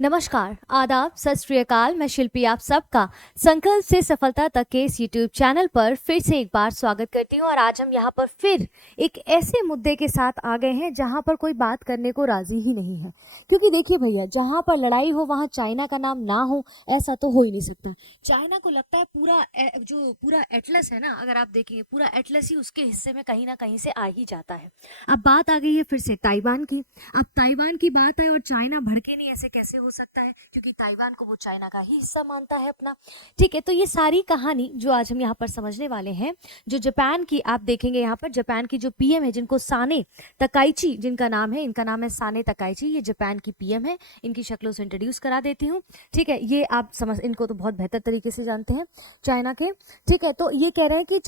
नमस्कार, आदाब, सत श्री अकाल। मैं शिल्पी आप सबका संकल्प से सफलता तक के इस यूट्यूब चैनल पर फिर से एक बार स्वागत करती हूँ। और आज हम यहाँ पर फिर एक ऐसे मुद्दे के साथ आ गए हैं जहाँ पर कोई बात करने को राजी ही नहीं है। क्योंकि देखिए भैया, जहाँ पर लड़ाई हो वहाँ चाइना का नाम ना हो, ऐसा तो हो ही नहीं सकता। चाइना को लगता है जो पूरा एटलस है ना, अगर आप देखेंगे पूरा एटलस ही उसके हिस्से में कहीं ना कहीं से आ ही जाता है। अब बात आ गई है फिर से ताइवान की। अब ताइवान की बात है और चाइना भड़के नहीं, ऐसे कैसे हो सकता है? क्योंकि ताइवान को वो चाइना का ही हिस्सा मानता है अपना। ठीक है, तो ये सारी कहानी जो आज हम यहाँ पर समझने वाले हैं, जो जापान की आप देखेंगे यहाँ पर जापान की जो पीएम है, जिनको साने तकाइची जिनका नाम है, इनका नाम है साने तकाइची, ये जापान की पीएम है। इनकी शक्लों से इंट्रोड्यूस करा देती हूँ। ठीक है, ये आप समझ, इनको तो बहुत बेहतर तरीके से जानते हैं चाइना के। ठीक है, तो ये कह रहे हैं कि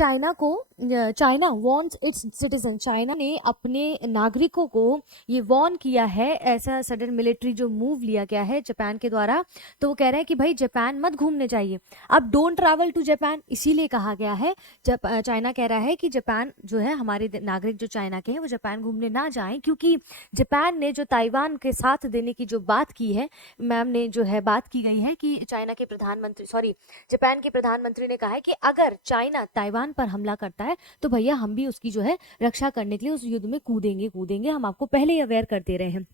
China wants it's citizen, China ने अपने नागरिकों को ये वॉर्न किया है, ऐसा सडन मिलिट्री जो मूव लिया गया है जापान के द्वारा। तो वो कह रहे हैं कि भाई जापान मत घूमने जाइए, अब डोंट ट्रैवल टू जापान, इसीलिए कहा गया है। जब चाइना कह रहा है कि जापान जो है, हमारे नागरिक जो चाइना के हैं वो जापान घूमने ना जाएं, क्योंकि जापान ने जो ताइवान के साथ देने की जो बात की है, मैम ने जो है बात की गई है कि जापान के प्रधानमंत्री ने कहा है कि अगर चाइना ताइवान पर हमला करता है तो भैया हम भी उसकी जो है रक्षा करने के लिए उस युद्ध में कूदेंगे, हम आपको पहले ही अवेयर कर दे रहे हैं।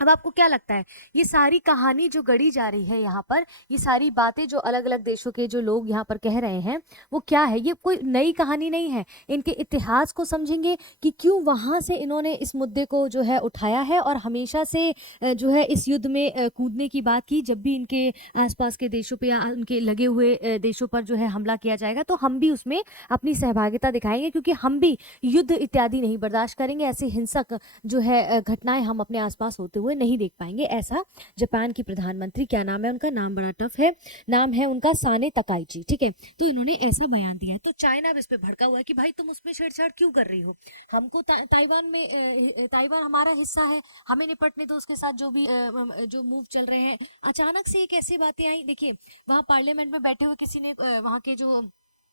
अब आपको क्या लगता है, ये सारी कहानी जो गढ़ी जा रही है यहाँ पर, ये सारी बातें जो अलग अलग देशों के जो लोग यहाँ पर कह रहे हैं, वो क्या है? ये कोई नई कहानी नहीं है। इनके इतिहास को समझेंगे कि क्यों वहां से इन्होंने इस मुद्दे को जो है उठाया है और हमेशा से जो है इस युद्ध में कूदने की बात की। जब भी इनके आसपास के देशों पे या उनके लगे हुए देशों पर जो है हमला किया जाएगा तो हम भी उसमें अपनी सहभागिता दिखाएंगे, क्योंकि हम भी युद्ध इत्यादि नहीं बर्दाश्त करेंगे। ऐसे हिंसक जो है घटनाएं हम अपने आसपास होते हुए नहीं देख पाएंगे। ऐसा जापान की प्रधानमंत्री, क्या नाम है उनका, नाम बड़ा टफ है, नाम है उनका साने तकाइची। ठीक है, तो इन्होंने ऐसा बयान दिया है। तो चाइना इस पे भड़का हुआ है कि भाई तुम उसमें छेड़छाड़ क्यों कर रही हो? हमको ताइवान हमारा हिस्सा है, हमें निपटने दो उसके साथ जो भी जो मूव चल रहे हैं। अचानक से एक ऐसी बातें आई। देखिए, वहां पार्लियामेंट में बैठे हुए किसी ने वहां के जो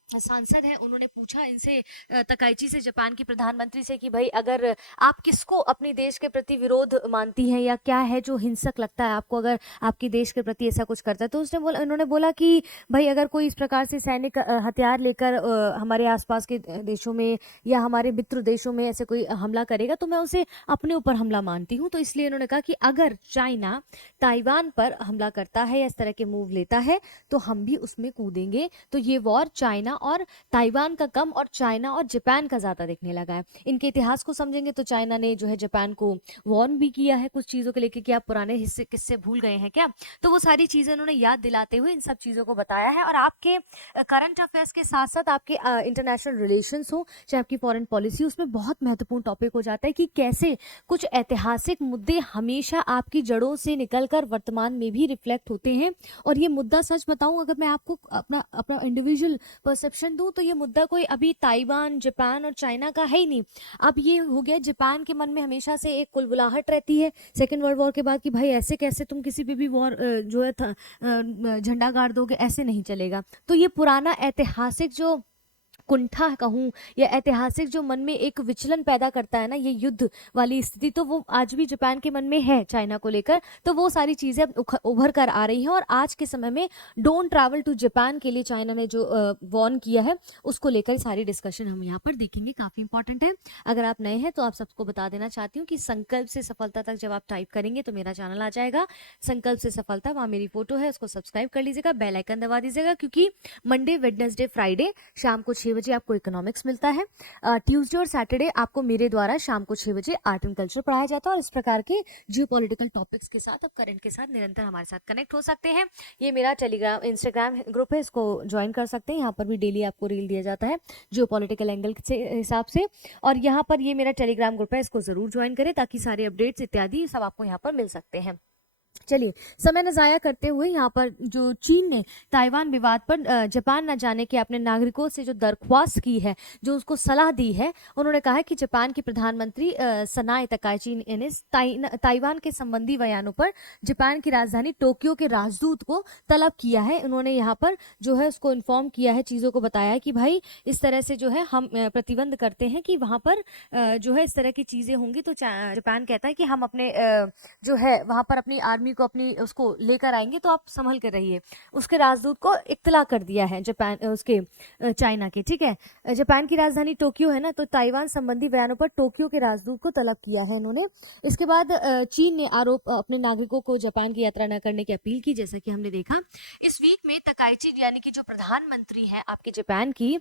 सांसद है, उन्होंने पूछा इनसे, तकाइची से, जापान की प्रधानमंत्री से, कि भाई अगर आप किसको अपने देश के प्रति विरोध मानती हैं, या क्या है जो हिंसक लगता है आपको अगर आपके देश के प्रति ऐसा कुछ करता है? तो उन्होंने बोला कि भाई अगर कोई इस प्रकार से सैनिक हथियार लेकर हमारे आसपास के देशों में या हमारे मित्र देशों में ऐसे कोई हमला करेगा तो मैं उसे अपने ऊपर हमला मानती हूँ। तो इसलिए उन्होंने कहा कि अगर चाइना ताइवान पर हमला करता है या इस तरह के मूव लेता है तो हम भी उसमें कूदेंगे। तो ये वॉर चाइना और ताइवान का कम और चाइना और जापान का ज्यादा दिखने लगा है। इनके इतिहास को समझेंगे तो चाइना ने जो है जापान को वॉर्न भी किया है कुछ चीजों को लेकर कि आप पुराने हिस्से किससे भूल गए हैं क्या। तो वो सारी चीजें उन्होंने याद दिलाते हुए इन सब चीजों को बताया है। और आपके करंट अफेयर्स के साथ साथ आपके इंटरनेशनल रिलेशंस हो, चाहे आपकी फॉरेन पॉलिसी, उसमें बहुत महत्वपूर्ण टॉपिक हो जाता है कि कैसे कुछ ऐतिहासिक मुद्दे हमेशा आपकी जड़ों से निकलकर वर्तमान में भी रिफ्लेक्ट होते हैं। और ये मुद्दा, सच बताऊं, अगर मैं आपको अपना अपना इंडिविजुअल परसेप्शन दूं तो ये मुद्दा कोई अभी ताइवान, जापान और चाइना का है ही नहीं। अब ये हो गया, जापान के मन में हमेशा से एक कुलबुलाहट रहती है सेकेंड वर्ल्ड वॉर के बाद कि भाई ऐसे कैसे तुम किसी पे भी वॉर जो है झंडा गाड़ दोगे, ऐसे नहीं चलेगा। तो ये पुराना ऐतिहासिक जो कुंठा कहूं या ऐतिहासिक जो मन में एक विचलन पैदा करता है ना, ये युद्ध वाली स्थिति, तो वो आज भी जापान के मन में है चाइना को लेकर। तो वो सारी चीजें अब उभर कर आ रही हैं। और आज के समय में डोंट ट्रैवल टू जापान के लिए चाइना ने जो वॉर्न किया है, उसको लेकर सारी डिस्कशन हम यहाँ पर देखेंगे, काफी इंपॉर्टेंट है। अगर आप नए हैं तो आप सबको बता देना चाहती हूँ कि संकल्प से सफलता तक जब आप टाइप करेंगे तो मेरा चैनल आ जाएगा, संकल्प से सफलता, वहां मेरी फोटो है, उसको सब्सक्राइब कर लीजिएगा, बेल आइकन दबा दीजिएगा, क्योंकि मंडे, वेडनेसडे, फ्राइडे शाम को 6 बजे आपको इकोनॉमिक्स मिलता है। ट्यूसडे और सैटरडे आपको मेरे द्वारा शाम को 6 बजे आर्ट एंड कल्चर पढ़ाया जाता है। और इस प्रकार के जियोपॉलिटिकल टॉपिक्स के साथ, अब करंट के साथ निरंतर हमारे साथ कनेक्ट हो सकते हैं। ये मेरा टेलीग्राम, इंस्टाग्राम ग्रुप है, इसको ज्वाइन कर सकते हैं। यहाँ पर भी डेली आपको रील दिया जाता है जियोपॉलिटिकल एंगल से हिसाब से। और यहाँ पर ये मेरा टेलीग्राम ग्रुप है, इसको जरूर ज्वाइन करें ताकि सारे अपडेट्स इत्यादि सब आपको यहाँ पर मिल सकते हैं। चलिए, समय न जाया करते हुए यहाँ पर जो चीन ने ताइवान विवाद पर जापान न जाने के अपने नागरिकों से जो दरख्वास्त की है, जो उसको सलाह दी है, उन्होंने कहा है कि जापान की प्रधानमंत्री सनाए तकाइची ने ताइवान के संबंधी बयानों पर जापान की राजधानी टोक्यो के राजदूत को तलब किया है। उन्होंने यहाँ पर जो है उसको इन्फॉर्म किया है, चीज़ों को बताया है कि भाई इस तरह से जो है हम प्रतिबंध करते हैं कि वहाँ पर जो है इस तरह की चीज़ें होंगी। तो जापान कहता है कि हम अपने जो है वहाँ पर अपनी आर्मी आर्मी को अपनी उसको लेकर आएंगे तो आप संभल कर रहिए। उसके राजदूत को इत्तला कर दिया है जापान उसके चाइना के, ठीक है। जापान की राजधानी टोक्यो है ना, तो ताइवान संबंधी बयानों पर टोक्यो के राजदूत को तलब किया है इन्होंने। इसके बाद चीन ने आरोप अपने नागरिकों को जापान की यात्रा न करने की अपील की, जैसा कि हमने देखा। इस वीक में तकाइची यानी कि जो प्रधानमंत्री हैं आपके जापान की,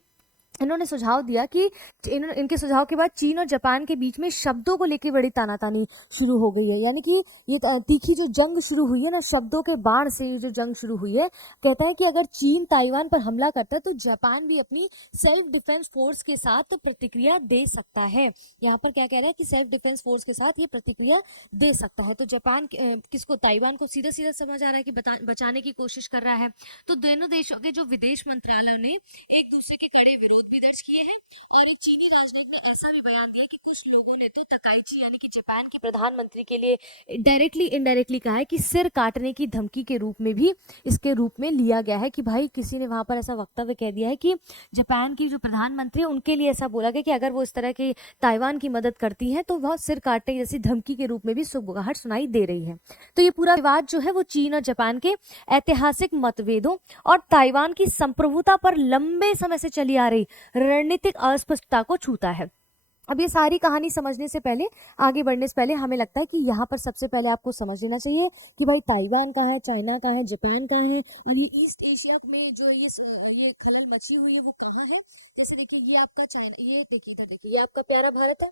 इन्होंने सुझाव दिया कि इनके सुझाव के बाद चीन और जापान के बीच में शब्दों को लेकर बड़ी तानातानी शुरू हो गई है। यानी कि ये तीखी जो जंग शुरू हुई है ना, शब्दों के बाण से ये जो जंग शुरू हुई है, कहता है कि अगर चीन ताइवान पर हमला करता है तो जापान भी अपनी सेल्फ डिफेंस फोर्स के साथ प्रतिक्रिया दे सकता है। यहाँ पर क्या कह रहा है कि सेल्फ डिफेंस फोर्स के साथ ये प्रतिक्रिया दे सकता है। तो जापान किसको, ताइवान को सीधा सीधा समझ आ रहा है कि बचाने की कोशिश कर रहा है। तो दोनों देशों के जो विदेश मंत्रालय ने एक दूसरे के कड़े विरोध भी दर्ज किए हैं। और एक चीनी राजदूत ने ऐसा भी बयान दिया कि कुछ लोगों ने तो तकाइची यानी कि जापान के प्रधानमंत्री के लिए डायरेक्टली इनडायरेक्टली कहा है कि सिर काटने की धमकी के रूप में भी इसके रूप में लिया गया है। कि भाई किसी ने वहां पर ऐसा वक्तव्य कह दिया है कि जापान की जो प्रधानमंत्री है उनके लिए ऐसा बोला गया कि अगर वो इस तरह की ताइवान की मदद करती है तो वह सिर काटने जैसी धमकी के रूप में भी सुगबुगाहट सुनाई दे रही है। तो ये पूरा विवाद जो है वो चीन और जापान के ऐतिहासिक मतभेदों और ताइवान की संप्रभुता पर लंबे समय से चली आ रही रणनीतिक अस्पष्टता को छूता है। अब ये सारी कहानी समझने से पहले, आगे बढ़ने से पहले हमें लगता है कि यहाँ पर सबसे पहले आपको समझ लेना चाहिए कि भाई ताइवान कहाँ है, चाइना कहाँ है, जापान कहाँ है, और ये ईस्ट एशिया में जो ये खलल मची हुई है वो कहाँ है। जैसे देखिए ये आपका चाइना, ये देखिए इधर देखिए, ये आपका प्यारा भारत है,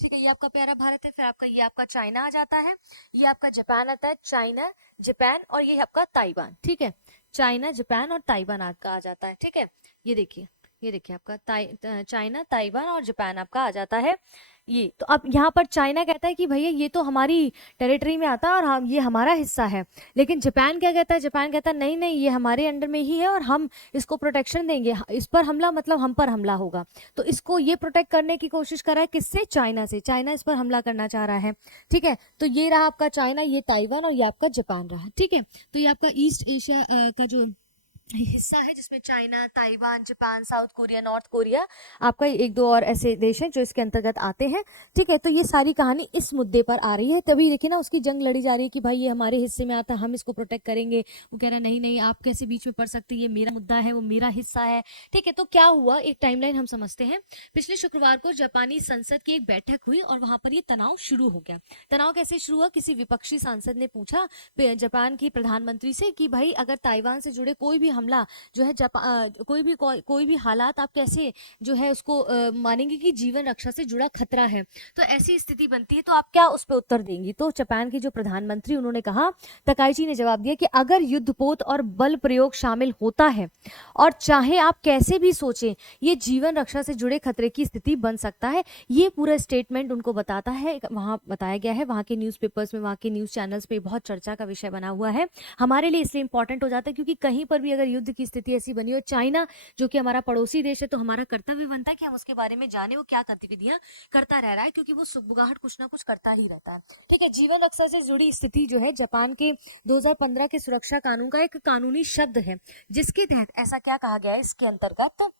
ठीक है, ये आपका प्यारा भारत है। फिर आपका ये आपका चाइना आ जाता है, ये आपका जापान आता है, चाइना जापान, और ये आपका ताइवान, ठीक है। चाइना जापान और ताइवान आपका आ जाता है, ठीक है। ये देखिए आपका चाइना ताइवान और जापान आपका आ जाता है ये। तो अब यहाँ पर चाइना कहता है कि भैया ये तो हमारी टेरिटरी में आता है और हम, ये हमारा हिस्सा है। लेकिन जापान क्या कहता है, जापान कहता है नहीं नहीं, ये हमारे अंडर में ही है और हम इसको प्रोटेक्शन देंगे, इस पर हमला मतलब हम पर हमला होगा। तो इसको ये प्रोटेक्ट करने की कोशिश कर रहा है, किससे, चाइना से। चाइना इस पर हमला करना चाह रहा है, ठीक है। तो ये रहा आपका चाइना, ये ताइवान, और ये आपका जापान रहा, ठीक है। तो ये आपका ईस्ट एशिया का जो हिस्सा है जिसमें China, Taiwan, Japan, south Korea, north Korea, आपका एक दो और ऐसे देश हैं जो इसके अंतर्गत आते हैं, ठीक है। तो ये सारी कहानी इस मुद्दे पर आ रही है। तभी देखिए ना उसकी जंग लड़ी जा रही है कि भाई ये हमारे हिस्से में आता है, हम इसको प्रोटेक्ट करेंगे। वो कह रहा है नहीं नहीं, आप कैसे बीच में पड़ सकते, ये मेरा मुद्दा है, वो मेरा हिस्सा है, ठीक है। तो क्या हुआ, एक टाइमलाइन हम समझते हैं। पिछले शुक्रवार को जापानी संसद की एक बैठक हुई और वहां पर ये तनाव शुरू हो गया। तनाव कैसे शुरू हुआ, किसी विपक्षी सांसद ने पूछा जापान की प्रधानमंत्री से कि भाई अगर ताइवान से जुड़े कोई भी हमला जो है कोई भी हालात आप कैसे जो है उसको मानेंगे कि जीवन रक्षा से जुड़ा खतरा है, तो ऐसी स्थिति बनती है तो आप क्या उस पर उत्तर देंगी। तो जापान की जो प्रधानमंत्री, उन्होंने कहा, तकाइची ने जवाब दिया कि अगर युद्धपोत और बल प्रयोग शामिल होता है और चाहे आप कैसे भी सोचें, ये जीवन रक्षा से जुड़े खतरे की स्थिति बन सकता है। ये पूरा स्टेटमेंट उनको बताता है, वहां बताया गया है, वहां के न्यूज़पेपर्स में, वहां के न्यूज चैनल्स पे बहुत चर्चा का विषय बना हुआ है। हमारे लिए इसलिए इंपॉर्टेंट हो जाता है क्योंकि कहीं पर भी अगर युद्ध की स्थिति ऐसी बनी हो, चाइना जो कि हमारा पड़ोसी देश है, तो हमारा कर्तव्य बनता है कि हम उसके बारे में जाने वो क्या गतिविधियां करता रह रहा है, क्योंकि वो सुगबुगाहट कुछ ना कुछ करता ही रहता है, ठीक है। जीवन रक्षा से जुड़ी स्थिति जो है जापान के 2015 के सुरक्षा कानून का एक कानूनी शब्द है, जिसके तहत ऐसा क्या कहा गया है इसके अंतर्गत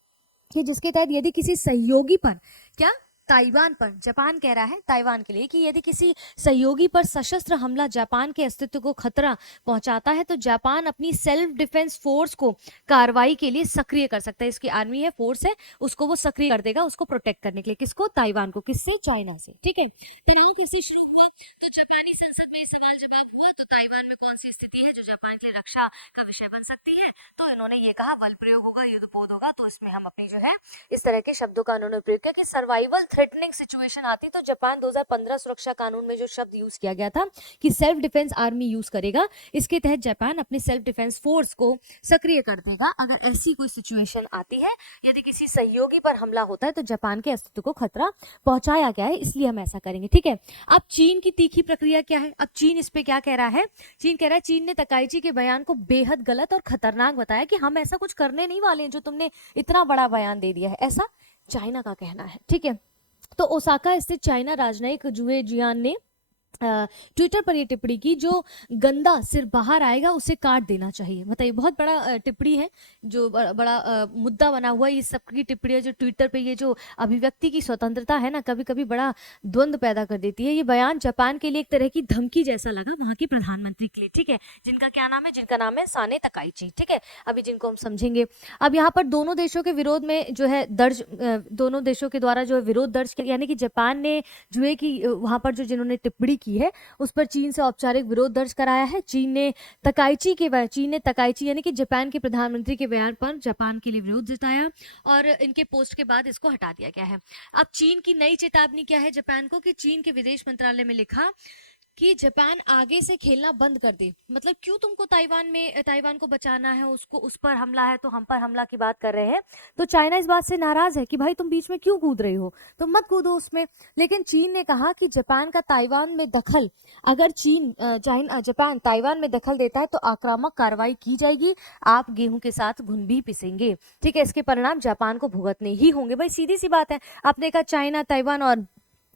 कि जिसके तहत यदि किसी सहयोगी पर, क्या, ताइवान पर, जापान कह रहा है ताइवान के लिए कि यदि किसी सहयोगी पर सशस्त्र हमला जापान के अस्तित्व को खतरा पहुंचाता है तो जापान अपनी सेल्फ डिफेंस फोर्स को कार्रवाई के लिए सक्रिय कर सकता है। इसकी आर्मी है, फोर्स है, उसको वो सक्रिय कर देगा, उसको प्रोटेक्ट करने के लिए। किसको, ताइवान को, किससे, चाइना से, ठीक है। तनाव कैसे शुरू हुआ, तो जापानी संसद में सवाल जवाब हुआ, तो ताइवान में कौन सी स्थिति है जो जापान के लिए रक्षा का विषय बन सकती है, तो इन्होंने ये कहा बल प्रयोग होगा, युद्धपोत होगा, तो इसमें हम अपनी जो है इस तरह के शब्दों का उन्होंने प्रयोग किया कि सर्वाइवल थ्रेटनिंग सिचुएशन आती, तो जापान 2015 सुरक्षा कानून में जो शब्द यूज किया गया था कि सेल्फ डिफेंस आर्मी यूज करेगा, इसके तहत जापान अपने सेल्फ डिफेंस फोर्स को सक्रिय कर देगा अगर ऐसी कोई सिचुएशन आती है, यदि किसी सहयोगी पर हमला होता है तो जापान के अस्तित्व को खतरा पहुंचाया गया है, इसलिए हम ऐसा करेंगे, ठीक है। अब चीन की तीखी प्रक्रिया क्या है, अब चीन इस पे क्या कह रहा है, चीन कह रहा है, चीन ने तकाइची के बयान को बेहद गलत और खतरनाक बताया कि हम ऐसा कुछ करने नहीं वाले हैं जो तुमने इतना बड़ा बयान दे दिया है, ऐसा चाइना का कहना है, ठीक है। तो ओसाका स्थित चाइना राजनयिक जुए जियान ने ट्विटर पर ये टिप्पणी की, जो गंदा सिर बाहर आएगा उसे काट देना चाहिए। मतलब ये बहुत बड़ा टिप्पणी है, जो बड़ा मुद्दा बना हुआ है। ये सबकी टिप्पणियां जो ट्विटर पे, ये जो अभिव्यक्ति की स्वतंत्रता है ना, कभी कभी बड़ा द्वंद्व पैदा कर देती है। ये बयान जापान के लिए एक तरह की धमकी जैसा लगा, वहां की प्रधानमंत्री के लिए, ठीक है, जिनका क्या नाम है, जिनका नाम है साने तकाइची, ठीक है, अभी जिनको हम समझेंगे। अब यहाँ पर दोनों देशों के विरोध में जो है दोनों देशों के द्वारा जो है विरोध दर्ज किया, यानी कि जापान ने जो है कि वहां पर जो जिन्होंने टिप्पणी की है उस पर चीन से औपचारिक विरोध दर्ज कराया है। चीन ने तकाइची यानी कि जापान के प्रधानमंत्री के बयान पर जापान के लिए विरोध जताया और इनके पोस्ट के बाद इसको हटा दिया गया है। अब चीन की नई चेतावनी क्या है जापान को, कि चीन के विदेश मंत्रालय में लिखा कि जापान आगे से खेलना बंद कर दे। मतलब क्यों तुमको ताइवान को बचाना है, उसको उस पर हमला है तो हम पर हमला की बात कर रहे हैं। तो चाइना इस बात से नाराज है कि भाई तुम बीच में क्यों कूद रही हो, तुम मत कूदो उसमें। लेकिन चीन ने कहा कि जापान का ताइवान में दखल, अगर जापान ताइवान में दखल देता है तो आक्रामक कार्रवाई की जाएगी, आप गेहूं के साथ घुन भी पिसेंगे, ठीक है, इसके परिणाम जापान को भुगतने ही होंगे। भाई सीधी सी बात है। आपने कहा चाइना, ताइवान और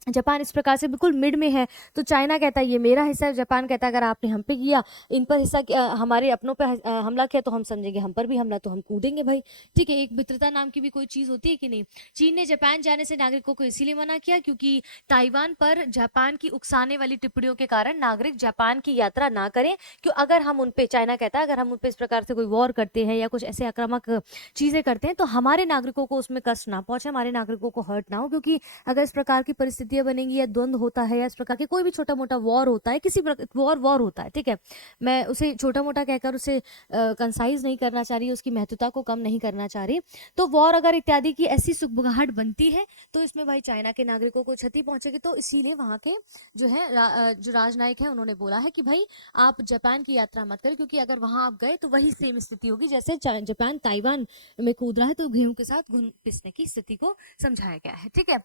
जापान इस प्रकार से बिल्कुल मिड में है, तो चाइना कहता है ये मेरा हिस्सा है, जापान कहता है अगर आपने हम पे किया, इन पर हिस्सा हमारे अपनों पे हमला किया तो हम समझेंगे हम पर भी हमला, तो हम कूदेंगे भाई, ठीक है। एक मित्रता नाम की भी कोई चीज होती है कि नहीं। चीन ने जापान जाने से नागरिकों को इसीलिए मना किया क्योंकि ताइवान पर जापान की उकसाने वाली टिप्पणियों के कारण नागरिक जापान की यात्रा ना करें। क्यों, अगर हम उनपे, चाइना कहता है अगर हम उनपे इस प्रकार से कोई वॉर करते हैं या कुछ ऐसे आक्रामक चीजें करते हैं तो हमारे नागरिकों को उसमें कष्ट ना पहुंचे, हमारे नागरिकों को हर्ट ना हो। क्योंकि अगर इस प्रकार की परिस्थितियां बनेंगी या द्वंद्व होता है या इस प्रकार के कोई भी छोटा मोटा वॉर होता है, किसी वॉर होता है, ठीक है, मैं उसे छोटा मोटा कहकर उसे कंसाइज नहीं करना चाह रही, उसकी महत्वता को कम नहीं करना चाह रही। तो वॉर अगर इत्यादि की ऐसी सुगबुगाहट बनती है तो इसमें भाई चाइना के नागरिकों को क्षति पहुंचेगी। तो इसीलिए वहां के जो है जो राजनायक है उन्होंने बोला है कि भाई आप जापान की यात्रा मत करें, क्योंकि अगर वहां आप गए तो वही सेम स्थिति होगी जैसे जापान ताइवान में कूद रहा है, तो गेहूं के साथ घुन पिसने की स्थिति को समझाया गया है, ठीक है।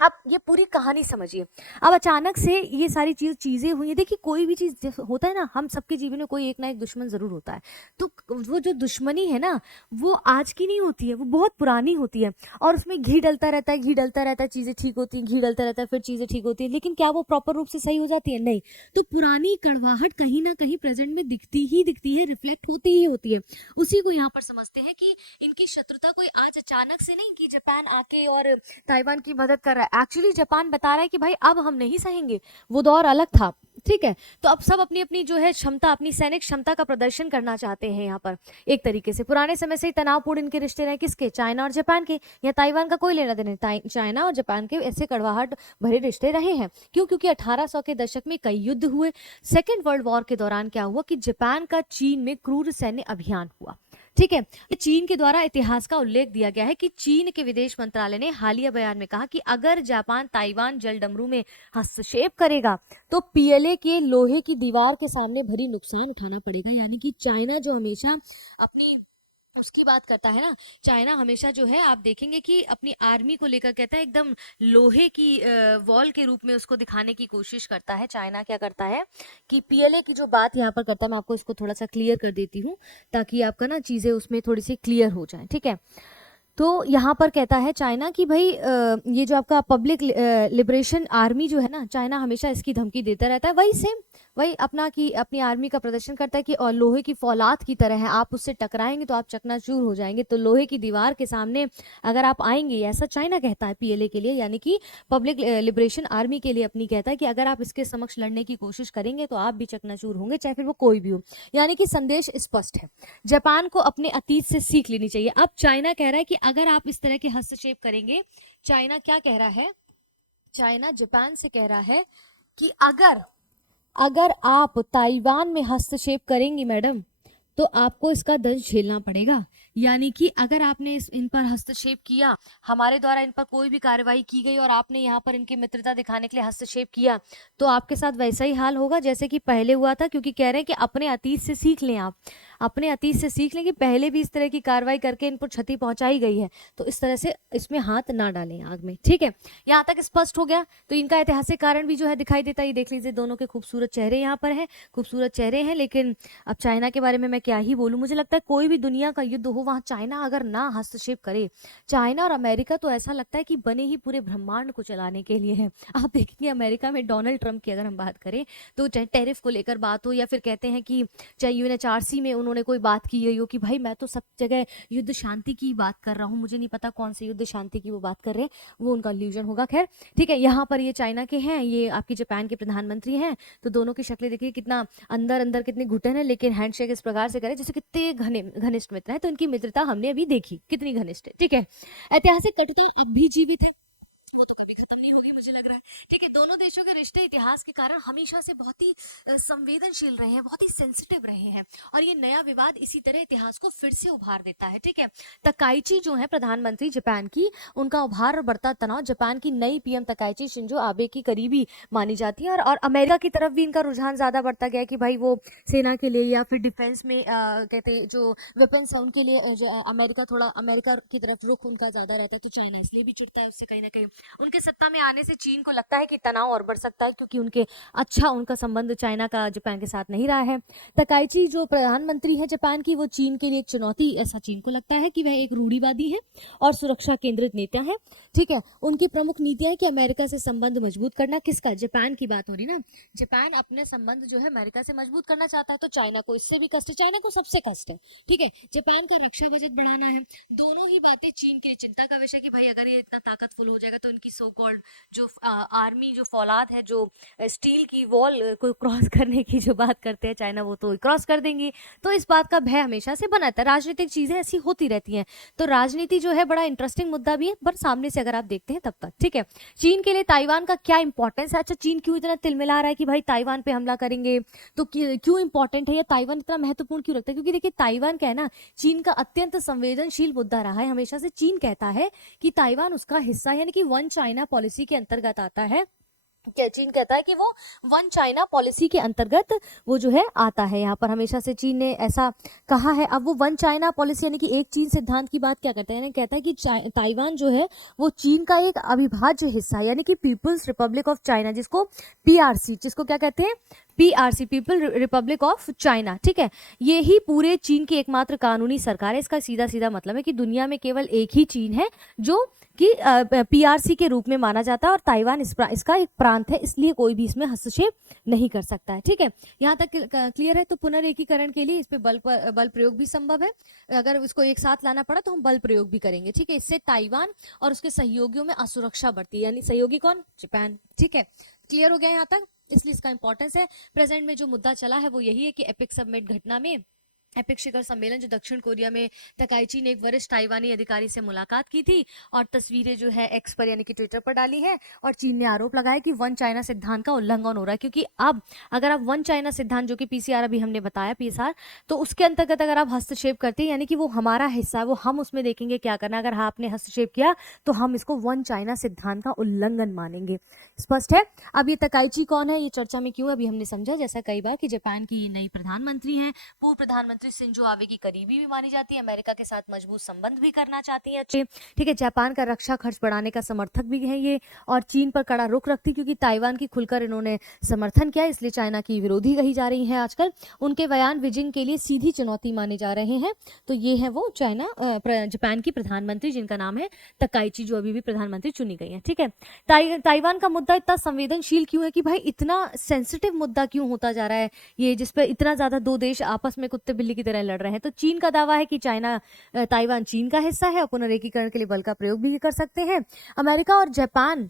अब ये पूरी कहानी समझिए। अब अचानक से ये सारी चीजें हुई। देखिए कोई भी चीज होता है ना, हम सबके जीवन में कोई एक ना एक दुश्मन जरूर होता है। तो वो जो दुश्मनी है ना, वो आज की नहीं होती है, वो बहुत पुरानी होती है और उसमें घी डलता रहता है, चीजें ठीक होती हैं, घी डलता रहता है, फिर चीजें ठीक होती है, लेकिन क्या वो प्रॉपर रूप से सही हो जाती है? नहीं। तो पुरानी कड़वाहट कहीं ना कहीं प्रेजेंट में दिखती है, रिफ्लेक्ट होती है। उसी को यहाँ पर समझते हैं कि इनकी शत्रुता कोई आज अचानक से नहीं, कि जापान आके और ताइवान की मदद कर रहा है। एक्चुअली जापान बता रहा है कि भाई अब हम नहीं सहेंगे, वो दौर अलग था, ठीक है। तो अब सब अपनी अपनी जो है क्षमता, अपनी सैनिक क्षमता का प्रदर्शन करना चाहते हैं। यहाँ पर एक तरीके से पुराने समय से ही तनावपूर्ण इनके रिश्ते रहे, किसके? चाइना और जापान के। या ताइवान का कोई लेना देना, चाइना और जापान के ऐसे कड़वाहट भरे रिश्ते रहे हैं। क्यों? क्योंकि 1800 के दशक में कई युद्ध हुए। सेकेंड वर्ल्ड वॉर के दौरान क्या हुआ कि जापान का चीन में क्रूर सैन्य अभियान हुआ, ठीक है। चीन के द्वारा इतिहास का उल्लेख दिया गया है कि चीन के विदेश मंत्रालय ने हालिया बयान में कहा कि अगर जापान ताइवान जलडमरू में हस्तक्षेप करेगा तो पीएलए के लोहे की दीवार के सामने भरी नुकसान उठाना पड़ेगा। यानी कि चाइना जो हमेशा अपनी उसकी बात करता है ना, चाइना हमेशा जो है आप देखेंगे कि अपनी आर्मी को लेकर कहता है एकदम लोहे की वॉल के रूप में उसको दिखाने की कोशिश करता है। चाइना क्या करता है कि पीएलए की जो बात यहाँ पर करता है, मैं आपको इसको थोड़ा सा क्लियर कर देती हूँ ताकि आपका ना चीजें उसमें थोड़ी सी क्लियर हो जाए, ठीक है। तो यहाँ पर कहता है चाइना कि भाई ये जो आपका पब्लिक लिबरेशन आर्मी जो है ना, चाइना हमेशा इसकी धमकी देता रहता है। वही सेम वही अपनी आर्मी का प्रदर्शन करता है कि और लोहे की फौलाद की तरह है, आप उससे टकराएंगे तो आप चकनाचूर हो जाएंगे। तो लोहे की दीवार के सामने अगर आप आएंगे, ऐसा चाइना कहता है पीएलए के लिए, यानी कि पब्लिक लिबरेशन आर्मी के लिए अपनी कहता है कि अगर आप इसके समक्ष लड़ने की कोशिश करेंगे तो आप भी चकनाचूर होंगे, चाहे फिर वो कोई भी हो। यानी कि संदेश स्पष्ट है, जापान को अपने अतीत से सीख लेनी चाहिए। अब चाइना कह रहा है कि अगर आप इस तरह के हस्तक्षेप करेंगे, चाइना क्या कह रहा है, चाइना जापान से कह रहा है कि अगर आप ताइवान में हस्तक्षेप करेंगी मैडम तो आपको इसका दंड झेलना पड़ेगा। यानी कि अगर आपने इन पर हस्तक्षेप किया, हमारे द्वारा इन पर कोई भी कार्रवाई की गई और आपने यहाँ पर इनकी मित्रता दिखाने के लिए हस्तक्षेप किया, तो आपके साथ वैसा ही हाल होगा जैसे कि पहले हुआ था। क्योंकि कह रहे हैं कि अपने अतीत से सीख लें, आप अपने अतीत से सीख लें कि पहले भी इस तरह की कार्रवाई करके इन पर क्षति पहुंचाई गई है, तो इस तरह से इसमें हाथ ना डालें आग में, ठीक है। यहाँ तक स्पष्ट हो गया। तो इनका ऐतिहासिक कारण भी जो है दिखाई देता है। ये देख लीजिए, दोनों के खूबसूरत चेहरे यहाँ पर हैं, खूबसूरत चेहरे हैं। लेकिन अब चाइना के बारे में मैं क्या ही बोलूँ, मुझे लगता है कोई भी दुनिया का युद्ध हो वहाँ चाइना अगर ना हस्तक्षेप करे, चाइना और अमेरिका तो ऐसा लगता है कि बने ही पूरे ब्रह्मांड को चलाने के लिए हैं। आप देखेंगे अमेरिका में डोनाल्ड ट्रंप की अगर हम बात करें तो चाहे टैरिफ को लेकर बात हो, या फिर कहते हैं कि चाहे यूएनएचआरसी में उन्होंने कोई बात की हो कि भाई मैं तो सब जगह युद्ध शांति की बात कर रहा हूँ, मुझे नहीं पता कौन से युद्ध शांति की वो बात कर रहे हैं, वो उनका इल्यूजन होगा। खैर ठीक है, यहाँ पर ये चाइना के हैं, ये आपकी जापान के प्रधानमंत्री हैं, तो दोनों की शक्लें देखिए कितना अंदर अंदर कितनी घुटन है, लेकिन हैंडशेक इस प्रकार से करे जैसे कितने घनिष्ठ मित्र हैं। तो इनकी मित्रता हमने अभी देखी कितनी घनिष्ठ है। ठीक है, ऐतिहासिक कटुता अब भी जीवित है, वो तो कभी खत्म नहीं होगी मुझे लग रहा है। ठीक है, दोनों देशों के रिश्ते इतिहास के कारण हमेशा से बहुत ही संवेदनशील रहे हैं, बहुत ही सेंसिटिव रहे हैं, और ये नया विवाद इसी तरह इतिहास को फिर से उभार देता है। ठीक है, तकाइची जो है प्रधानमंत्री जापान की, उनका उभार और बढ़ता तनाव जापान की नई पीएम तकाइची शिंजो आबे की करीबी मानी जाती है, और अमेरिका की तरफ भी इनका रुझान ज्यादा बढ़ता गया कि भाई वो सेना के लिए या फिर डिफेंस में कहते जो वेपन्स है उनके लिए जो अमेरिका की तरफ रुख उनका ज्यादा रहता है, तो चाइना इसलिए भी चिढ़ता है उससे कहीं ना कहीं। उनके सत्ता में आने से चीन को लगता है कि तनाव और बढ़ सकता है, क्योंकि उनका संबंध चाइना का जापान के साथ नहीं रहा है। तकाइची जो प्रधानमंत्री है जापान की, वो चीन के लिए एक चुनौती, ऐसा चीन को लगता है कि वह एक रूढ़िवादी है और सुरक्षा केंद्रित नेता है। ठीक है, उनकी प्रमुख नीतियां है कि अमेरिका से संबंध मजबूत करना। किसका? जापान की बात हो रही ना। जापान अपने संबंध जो है अमेरिका से मजबूत करना चाहता है, तो चाइना को इससे भी कष्ट है, चाइना को सबसे कष्ट है। ठीक है, जापान का रक्षा बजट बढ़ाना है। दोनों ही बातें चीन के लिए चिंता का विषय कि भाई अगर ये इतना ताकतफुल हो जाएगा तो इनकी सो कॉल्ड जो आर्मी जो फौलाद है, जो स्टील की वॉल को क्रॉस करने की जो बात करते हैं चाइना, वो तो क्रॉस कर देंगी। तो इस बात का भय हमेशा से बना था। राजनीतिक चीजें ऐसी होती रहती हैं, तो राजनीति जो है बड़ा इंटरेस्टिंग मुद्दा भी है, पर सामने से अगर आप देखते हैं तब तक। ठीक है, चीन के लिए ताइवान का क्या इंपॉर्टेंस है? अच्छा, चीन क्यों इतना तिलमिला रहा है कि भाई ताइवान पे हमला करेंगे, तो क्यों इंपॉर्टेंट है या ताइवान इतना महत्वपूर्ण क्यों रखता है? क्योंकि देखिए ताइवान क्या है ना, चीन का अत्यंत संवेदनशील मुद्दा रहा है हमेशा से। चीन कहता है कि ताइवान उसका हिस्सा यानी कि वन चाइना पॉलिसी के अंतर्गत आता है। चीन कहता है कि वो वन चाइना पॉलिसी के अंतर्गत वो जो है आता है। यहाँ पर हमेशा से चीन ने ऐसा कहा है। अब वो वन चाइना पॉलिसी यानी कि एक चीन सिद्धांत की बात क्या करता है, यानी कहता है कि ताइवान जो है वो चीन का एक अविभाज्य हिस्सा है, यानी कि पीपुल्स रिपब्लिक ऑफ चाइना, जिसको पीआरसी, जिसको क्या कहते हैं, PRC, people Republic of China. ठीक है, ये ही पूरे चीन की एकमात्र कानूनी सरकार है। इसका सीधा सीधा मतलब है कि दुनिया में केवल एक ही चीन है जो कि पीआरसी के रूप में माना जाता है, और ताइवान इसका एक प्रांत है, इसलिए कोई भी इसमें हस्तक्षेप नहीं कर सकता है। ठीक है, यहाँ तक क्लियर है। तो पुनर्एकीकरण के लिए इस पे बल प्रयोग भी संभव है। अगर इसको एक साथ लाना पड़ा तो हम बल प्रयोग भी करेंगे। ठीक है, इससे ताइवान और उसके सहयोगियों में असुरक्षा बढ़ती है, यानी सहयोगी कौन? जापान। ठीक है, क्लियर हो गया यहाँ तक, इसलिए इसका इंपॉर्टेंस है। प्रेजेंट में जो मुद्दा चला है वो यही है कि एपिक समिट घटना में, एपिक शिखर सम्मेलन जो दक्षिण कोरिया में, तकाइची ने एक वरिष्ठ ताइवानी अधिकारी से मुलाकात की थी और तस्वीरें जो है एक्स पर यानी कि ट्विटर पर डाली है, और चीन ने आरोप लगाया कि वन चाइना सिद्धांत का उल्लंघन हो रहा है। क्योंकि अब अगर आप वन चाइना सिद्धांत, जो कि पीसीआर अभी हमने बताया, पीएसआर, तो उसके अंतर्गत अगर आप हस्तक्षेप करते हैं, यानी कि वो हमारा हिस्सा है, वो हम उसमें देखेंगे क्या करना। अगर आपने हस्तक्षेप किया तो हम इसको वन चाइना सिद्धांत का उल्लंघन मानेंगे। स्पष्ट है। अब ये तकाइची कौन है, ये चर्चा में क्यों, अभी हमने समझा जैसा कई बार कि जापान की ये नई प्रधानमंत्री हैं, पूर्व प्रधानमंत्री शिंजो आबे की करीबी भी मानी जाती है, अमेरिका के साथ मजबूत संबंध भी करना चाहती है अच्छे। ठीक है, जापान का रक्षा खर्च बढ़ाने का समर्थक भी है ये, और चीन पर कड़ा रुख रखती, क्योंकि ताइवान की खुलकर इन्होंने समर्थन किया, इसलिए चाइना की विरोधी कही जा रही है आजकल। उनके बयान बीजिंग के लिए सीधी चुनौती माने जा रहे हैं। तो ये है वो जापान की प्रधानमंत्री, जिनका नाम है तकाइची, जो अभी भी प्रधानमंत्री चुनी गई है। ठीक है, ताइवान का मुद्दा इतना संवेदनशील क्यों है कि भाई इतना सेंसिटिव मुद्दा क्यों होता जा रहा है ये, जिसपे इतना ज्यादा दो देश आपस में कुत्ते बिल्ली की तरह लड़ रहे हैं? तो चीन का दावा है कि ताइवान चीन का हिस्सा है और पुनर्एकीकरण के लिए बल का प्रयोग भी कर सकते हैं। अमेरिका और जापान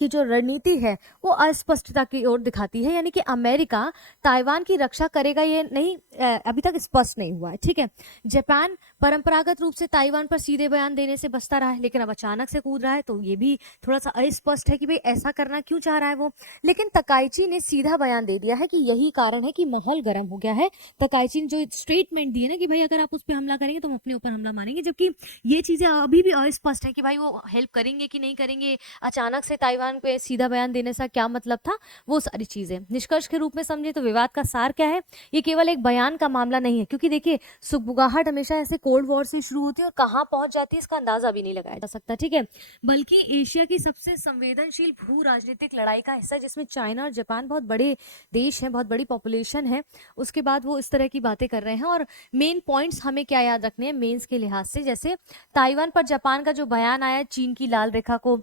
की जो रणनीति है वो अस्पष्टता की ओर दिखाती है, यानी कि अमेरिका ताइवान की रक्षा करेगा ये नहीं, अभी तक स्पष्ट नहीं हुआ है। ठीक है, जापान परंपरागत रूप से ताइवान पर सीधे बयान देने से बचता रहा है, लेकिन अब अचानक से कूद रहा है, तो ये भी थोड़ा सा अस्पष्ट है कि भाई ऐसा करना क्यों चाह रहा है वो। लेकिन तकाइची ने सीधा बयान दे दिया है कि यही कारण है कि माहौल गर्म हो गया है। तकाइची ने जो स्टेटमेंट दी है ना कि भाई अगर आप उस पर हमला करेंगे तो हम अपने ऊपर हमला मानेंगे, जबकि ये चीजें अभी भी अस्पष्ट है कि भाई वो हेल्प करेंगे कि नहीं करेंगे। अचानक से ताइवान ताइवान पे सीधा बयान देने से क्या मतलब था, वो सारी चीजें निष्कर्ष के रूप में समझे तो विवाद का सार क्या है, ये केवल एक बयान का मामला नहीं है, क्योंकि देखिए सुगबुगाहट हमेशा ऐसे कोल्ड वॉर से शुरू होती है और कहाँ पहुंच जाती है इसका अंदाजा भी नहीं लगाया जा सकता, ठीक है। बल्कि एशिया की सबसे संवेदनशील भू राजनीतिक लड़ाई का हिस्सा, जिसमें चाइना और जापान बहुत बड़े देश हैं, बहुत बड़ी पॉपुलेशन है, उसके बाद वो इस तरह की बातें कर रहे हैं। और मेन पॉइंट्स हमें क्या याद रखने हैं मेंस के लिहाज से, जैसे ताइवान पर जापान का जो बयान आया चीन की लाल रेखा को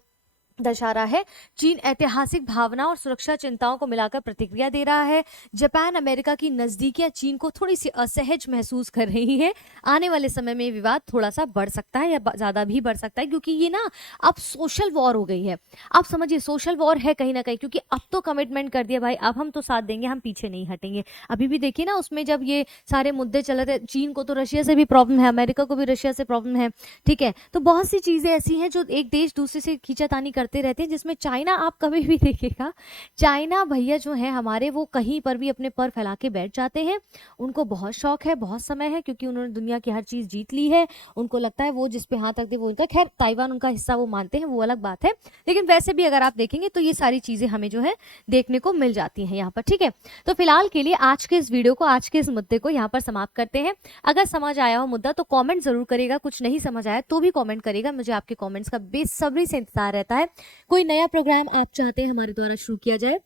दर्शा रहा है। चीन ऐतिहासिक भावना और सुरक्षा चिंताओं को मिलाकर प्रतिक्रिया दे रहा है। जापान अमेरिका की नजदीकियां चीन को थोड़ी सी असहज महसूस कर रही है। आने वाले समय में विवाद थोड़ा सा बढ़ सकता है या ज्यादा भी बढ़ सकता है, क्योंकि ये ना अब सोशल वॉर हो गई है। आप समझिए सोशल वॉर है कहीं ना कहीं, क्योंकि अब तो कमिटमेंट कर दिया भाई, अब हम तो साथ देंगे, हम पीछे नहीं हटेंगे। अभी भी देखिए ना उसमें जब ये सारे मुद्दे चल रहे थे, चीन को तो रशिया से भी प्रॉब्लम है, अमेरिका को भी रशिया से प्रॉब्लम है, ठीक है। तो बहुत सी चीजें ऐसी हैं जो एक देश दूसरे से खींचातानी करते रहते हैं, जिसमें चाइना आप कभी भी देखिएगा, चाइना भैया जो है हमारे, वो कहीं पर भी अपने पर फैला के बैठ जाते हैं। उनको बहुत शौक है, बहुत समय है, क्योंकि उन्होंने दुनिया की हर चीज जीत ली है। उनको लगता है वो जिस पे हाथ रख दे वो उनका, खैर ताइवान उनका हिस्सा वो मानते हैं, वो अलग बात है। लेकिन वैसे भी अगर आप देखेंगे तो ये सारी चीजें हमें जो है देखने को मिल जाती हैं यहाँ पर, ठीक है। तो फिलहाल के लिए आज के इस वीडियो को, आज के इस मुद्दे को यहाँ पर समाप्त करते हैं। अगर समझ आया हो मुद्दा तो कॉमेंट जरूर करेगा, कुछ नहीं समझ आया तो भी कॉमेंट करेगा, मुझे आपके कॉमेंट्स का बेसब्री से इंतजार रहता है। कोई नया प्रोग्राम आप चाहते हैं हमारे द्वारा शुरू किया जाए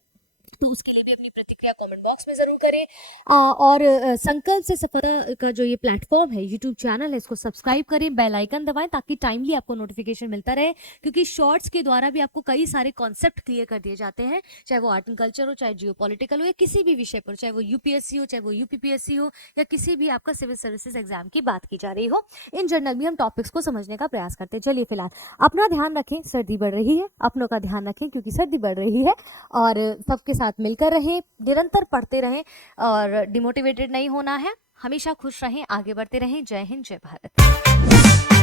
तो उसके लिए भी अपनी प्रतिक्रिया कमेंट बॉक्स में जरूर करें। और संकल्प से सफलता का जो ये प्लेटफॉर्म है, यूट्यूब चैनल है, इसको सब्सक्राइब करें, बेल आइकन दबाएं ताकि टाइमली आपको नोटिफिकेशन मिलता रहे, क्योंकि शॉर्ट्स के द्वारा भी आपको कई सारे कॉन्सेप्ट क्लियर कर दिए जाते हैं, चाहे वो आर्ट एंड कल्चर हो, चाहे जियो पॉलिटिकल हो, या किसी भी विषय पर, चाहे वो यूपीएससी हो, चाहे वो यूपीपीएससी हो, या किसी भी आपका सिविल सर्विसेज एग्जाम की बात की जा रही हो। इन जनरल भी हम टॉपिक्स को समझने का प्रयास करते हैं। चलिए फिलहाल अपना ध्यान रखें, सर्दी बढ़ रही है, अपनों का ध्यान रखें क्योंकि सर्दी बढ़ रही है, और सबके साथ मिलकर रहें, निरंतर पढ़ते रहें और डिमोटिवेटेड नहीं होना है, हमेशा खुश रहें, आगे बढ़ते रहें। जय हिंद, जय भारत।